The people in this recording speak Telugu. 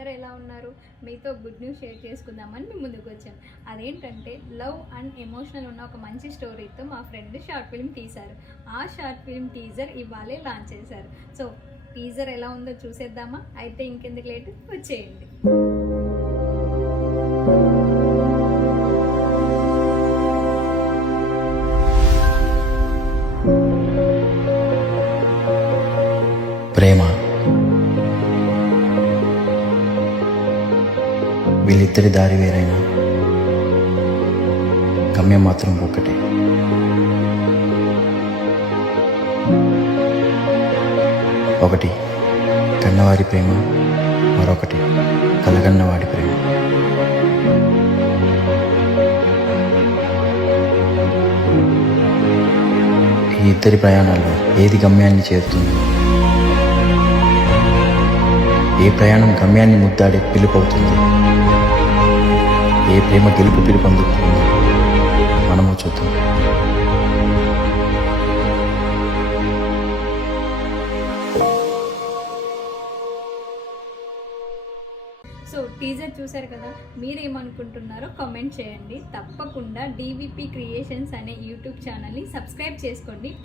అందరూ ఎలా ఉన్నారు? మీతో గుడ్ న్యూస్ షేర్ చేసుకుందామని మీ ముందుకు వచ్చాను. అదేంటంటే లవ్ అండ్ ఎమోషనల్ ఉన్న ఒక మంచి స్టోరీతో మా ఫ్రెండ్ షార్ట్ ఫిల్మ్ తీశారు. ఆ షార్ట్ ఫిల్మ్ టీజర్ ఇవాళే లాంచ్ చేశారు. సో టీజర్ ఎలా ఉందో చూసేద్దామా? అయితే ఇంకెందుకు లేట్, వచ్చేయండి. ప్రేమ వీళ్ళిద్దరి దారి వేరైనా గమ్యం మాత్రం ఒక్కటే. ఒకటి కన్నవారి ప్రేమ, మరొకటి కలగన్నవాడి ప్రేమ. ఈ ఇద్దరి ప్రయాణాల్లో ఏది గమ్యాన్ని చేరుతుంది? ఏ ప్రయాణం గమ్యాన్ని ముద్దాడే పిలుపవుతుంది? ఏ ప్రేమ గెలుపు పిలుపొందుతుంది? మనము చూద్దాం. సో టీజర్ చూశారు కదా, మీరేమనుకుంటున్నారో కామెంట్ చేయండి. తప్పకుండా DVP క్రియేషన్స్ అనే యూట్యూబ్ ఛానల్ని సబ్స్క్రైబ్ చేసుకోండి.